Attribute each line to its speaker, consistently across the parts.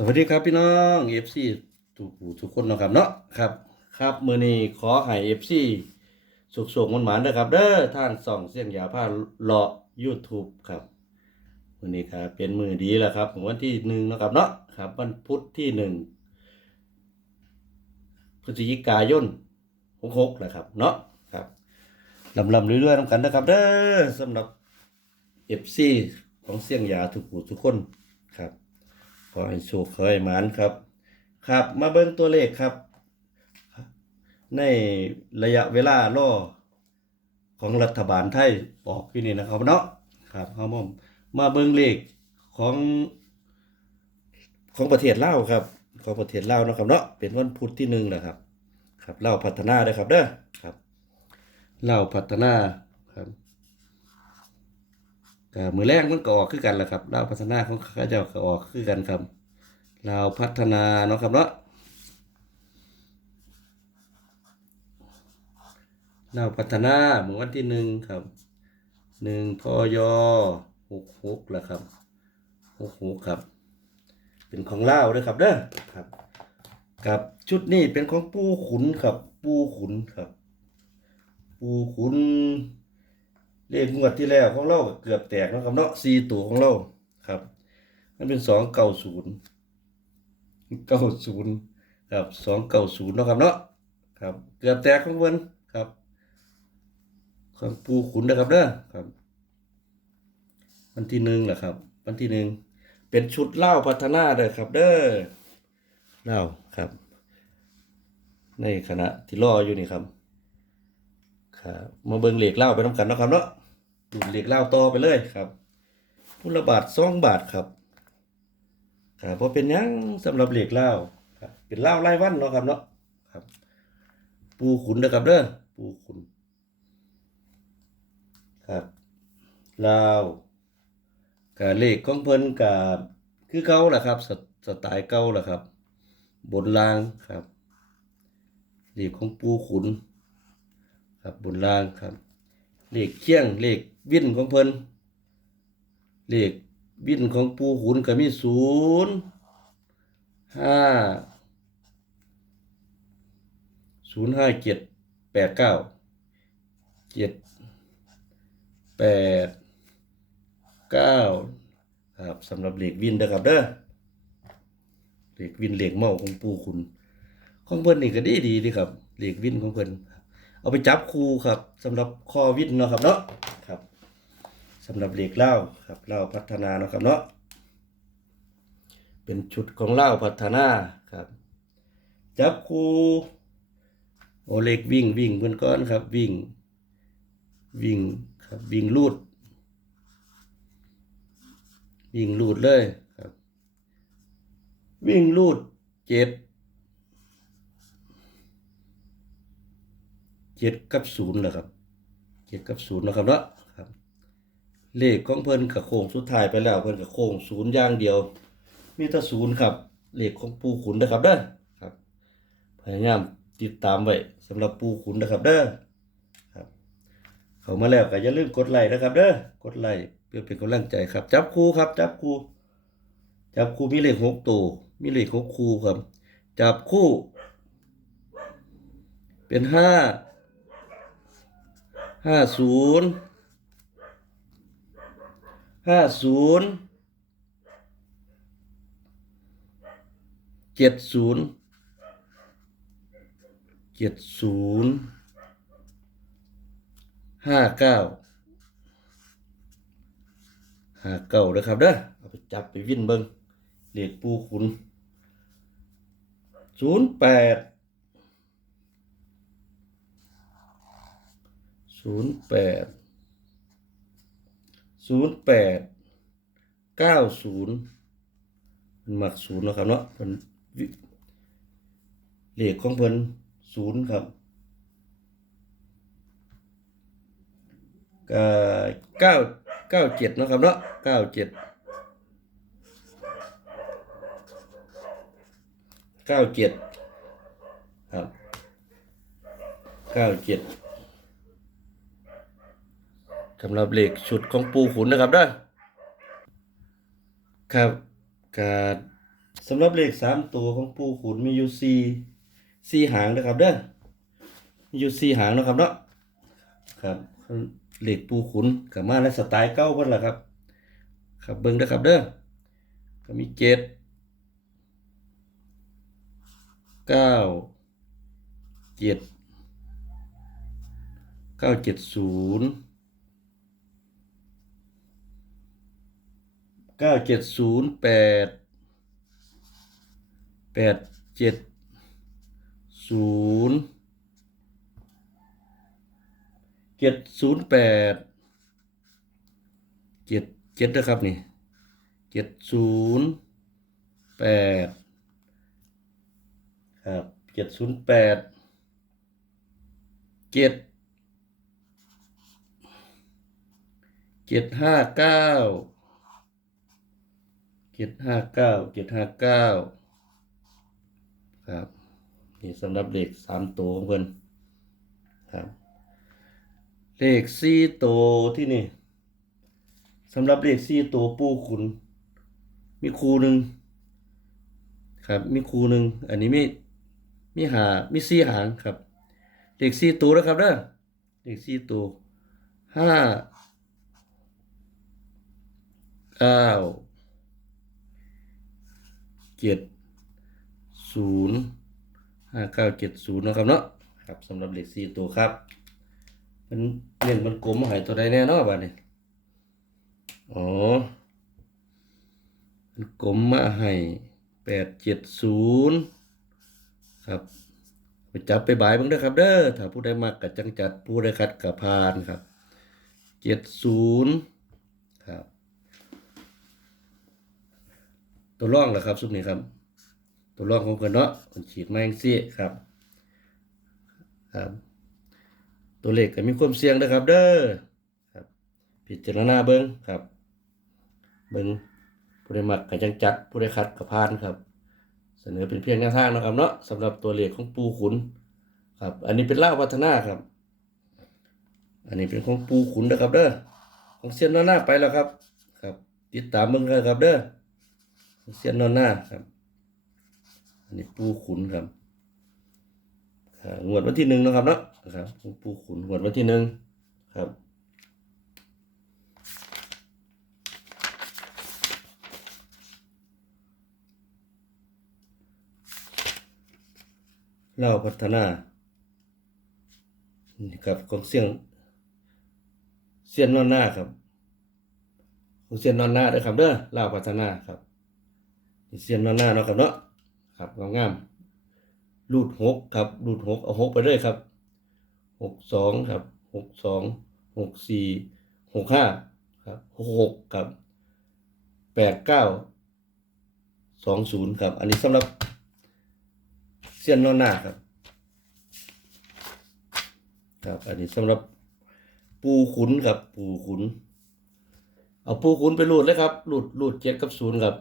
Speaker 1: สวัสดีครับพี่น้องเอฟซีทุกผู้ทุกคนนะครับเนาะครับ ครับมือนี้ขอให้เอฟซีสุขสมันหมานๆเด้อครับเด้อท่านส่องเสียงยาผ้าเลาะ YouTube ครับมือนี้ครับเป็นมือดีแล้วครับของวันที่หนึ่งนะครับเนาะครับวันพุธที่หนึ่งพฤศจิกายนหกหกนะครับเนาะครับลำลำเรื่อยๆน้ำกันนะครับเด้อสำหรับเอฟซีของเสียงยาทุกผู้ทุกคน ขอให้โชคขอให้หมานครับ ครับ มาเบิ่งตัวเลขครับ ในระยะเวลารอของรัฐบาลไทยออกอยู่นี่นะครับเนาะครับเฮามามาเบิ่งเลขของของประเทศลาวครับ ของประเทศลาวนะครับเนาะเป็นวันพุธที่หนึ่งนะครับ ครับลาวพัฒนาเด้อครับเด้อครับลาวพัฒนา มือแรกมันก็ออกคือกันแหละครับลาวพัฒนาของเขาเจ้าก็ออกคือกันครับลาวพัฒนาเนาะครับเนาะลาวพัฒนาเมื่อวันที่หนึ่งครับหนึ่งพอยหกหกแหละครับหกหกครับ เป็นของลาวด้วยครับเด้อครับกับชุดนี้เป็นของปูขุนครับ ปูขุนครับ ปูขุน เลขงวดที่แล้วของเราเกือบแตกนะครับเนาะสี่ตัวของเราครับมันเป็นสองเก้าศูนย์เก้าศูนย์ครับสองเก้าศูนย์นะครับเนาะครับ เกือบแตกของเพิ่นครับของปูขุนนะครับเด้อครับ วันที่หนึ่งแหละครับ วันที่หนึ่งเป็นชุดเล่าพัฒนาเด้อครับ เด้อเล่าครับ ในคณะที่รออยู่นี่ครับ มาเบิ่งเหล็กเหล้าไปน้ำกันนะครับเนาะดูเหล็กเหล้าต่อไปเลยครับพุละบาทสองบาทครับครับเพราะเป็นยังสำหรับเหล็กเหล้าครับเป็นเล้ารายวันเนาะครับเนาะครับ ปูขุนนะครับเด้อปูขุนครับเหล้ากับเหล็กของเพิ่นกับคือเก่าแหละครับสสไตล์เก่าแหละครับ บนรางครับเหล็กของปูขุน ครับบนล่างครับเลขเคียงเลขวิ่นของเพิ่นเลขวิ่นของปูขุนก็มีศูนย์ห้าศูนย์ห้าเจ็ดแปดเก้าเจ็ดแปดเก้าครับสำหรับเลขวินเด้อครับเด้อเลขวินเลขเมาของปูขุนของเพิ่นนี่ก็ดีดีดีครับเลขวินของเพิ่น เอาไปจับคูครับสำหรับข้อวิทย์เนาะครับเนาะครับสำหรับเหล็กเหล้าครับเหล้าพัฒนาเนาะครับเนาะเป็นชุดของเหล้าพัฒนาครับ จับคูโอเล็กวิ่งวิ่งเพื่อนก้อนครับ วิ่ง วิ่งครับวิ่งลูด วิ่งลูดเลยครับ วิ่งลูดเจ็ด เจ็ดกับศูนย์นะครับเจ็ดกับศูนย์นะครับเนาะครับ เลขของเพิ่นกับโค้งสุดท้ายไปแล้วเพิ่นกับโค้งศูนย์อย่างเดียว มีแต่ศูนย์ครับ เลขของปูขุนนะครับเด้อครับ พยายามติดตามไว้สำหรับปูขุนนะครับเด้อครับ เข้ามาแล้วก็อย่าลืมกดไลค์นะครับ เด้อกดไลค์เพื่อเป็นกำลังใจครับ จับคู่ครับ จับคู่จับคู่มีเลขหกตัวมีเลขหกคู่ครับ จับคู่ เป็นห้า ห้าศูนย์ห้าศูนย์เจ็ดศูนย์เจ็ดศูนย์ห้าเก้าห้าเก้าเลยครับเด้อเอาไปจับไปวิ่นเบิงเลขปูขุนศูนย์แปด ศูนย์แปดศูนย์แปดเก้าศูนย์มันหมักศูนย์แล้วครับเนาะเพิ่นเลขของเพิ่นศูนย์ครับก็เก้าเก้าเจ็ดนะครับเนาะเก้าเจ็ดเก้าเจ็ดครับเก้าเจ็ด สำหรับเหล็กชุดของปูขุนนะครับเด้อครับการสำหรับเลขสามตัวของปูขุนมีอยู่สี่สี่หางนะครับเด้อมีอยู่สี่หางนะครับเนาะครับเลขปูขุนกับมาและสไตล์เก้าเพิ่นล่ะครับ ครับเบิ่งเด้อครับเด้อก็มีเจ็ดเก้าเจ็ดเก้าเจ็ดศูนย์ เก้าเจ็ดศูนย์แปดแปดเจ็ดศูนย์เจ็ดศูนย์แปดเจ็ดเจ็ดนะครับนี่เจ็ดศูนย์แปดครับเจ็ดศูนย์แปดเจ็ดเจ็ดห้าเก้า เจ็ดห้าเก้าเจ็ดห้าเก้าครับนี่สำหรับเลขสามตัวของเพิ่อนครับ เลขสี่ตัวที่นี่สำหรับเลขสี่ตัวปูขุน มีครูหนึ่งครับมีครูหนึ่งอันนี้มีมีหามีสี่หางครับเลขสี่ตัวนะครับเด้อเลขสี่ตัวห้าเก้า เจ็ดศูนย์ห้าเก้าเจ็ดศูนย์นะครับเนาะครับสำหรับเลขสี่ตัวครับมันเล่นมันกลมหายตัวใดแน่เนอนบัดนี้อ๋อมันกลมมาให้แปดเจ็ดศูนย์ครับไปจับไปบายบ้างเด้อครับ เด้อถ้าผู้ใดมักกับจังจัดผู้ใดคัดกับพานครับเจ็ดศูนย์ครับ ตัวร่องเหรอครับสุดนี้ครับ ตัวร่องของเพิ่นเนาะมันฉีดมาอย่างซี่ครับครับ ตัวเลขก็มีความเสี่ยงนะครับ เด้อครับพิจารณาเบิ่งครับเบิ่งผู้ใดมักก็จังจัดผู้ใดคัดก็ผ่านครับ เสนอเป็นเพียงแนวทางนะครับเนาะสำหรับตัวเลขของปูขุนครับ อันนี้เป็นล่าวพัฒนาครับ อันนี้เป็นของปูขุนนะครับ เด้อของเซียนนอนหน้าไปแล้วครับ ครับ ติดตามเบิ่งเลยครับเด้อ เซียนนอนหน้าครับ อันนี้ปูขุนครับงวดวันที่หนึ่งนะครับเนาะครับปูขุนงวดวันที่หนึ่งครับเล่าพัฒนานี่ครับของเสียงเสียนนอนหน้าครับของเสียนนอนหน้าด้อครับเด้อเล่าพัฒนาครับ เสียนนอนหน้าเนาะครับเนาะครับงามๆรูดหกครับรูดหกเอาหกไปเลยครับหกสองครับหกสองหกสี่หกห้าครับหกหกครับแปดเก้าสองศูนย์ครับ อันนี้สำหรับเซียนนอนหน้าครับ ครับ อันนี้สำหรับปูขุนครับ ปูขุน เอาปูขุนไปรูดเลยครับรูดรูดเจ็ดกับศูนย์ครับ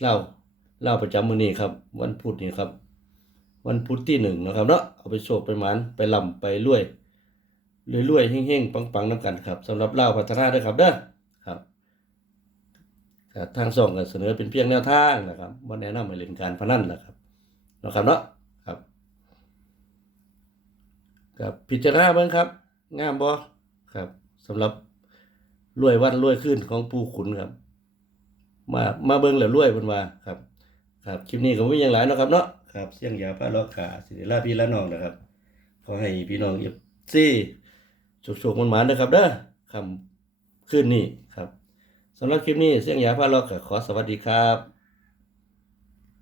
Speaker 1: เล่าเล่าประจำมือนี้ครับ วันพุธนี้ครับ วันพุธที่หนึ่งนะครับเนาะเอาไปโชคไปหมานไปลำไปรวยรวยรวยๆเฮงๆปังๆน้ำกันครับสำหรับเล่าพัฒนาด้วยครับเด้อครับทางส่งก็เสนอเป็นเพียงแนวทางนะครับว่าแนะนำให้เล่นการพนันนะครับนะครับเนาะครับกับพิจารณาเบิ่งครับงามบ่ครับสำหรับรวยวันรวยขึ้นของปู่ขุนครับ มามาเบิ่งแล้วรวยเพิ่นว่าครับ ครับคลิปนี้ก็ไม่มีอย่ายเนาะครับเนาะครับเสียงยาพระเลาะขาสิริลาพี่ละน้องนะครับขอให้พี่น้องเอฟซีโชคๆมันๆนะครับเด้อคำขึ้นนี่ครับสำหรับคลิปนี้เสียงยาพระเลาะขาขอสวัสดีครับ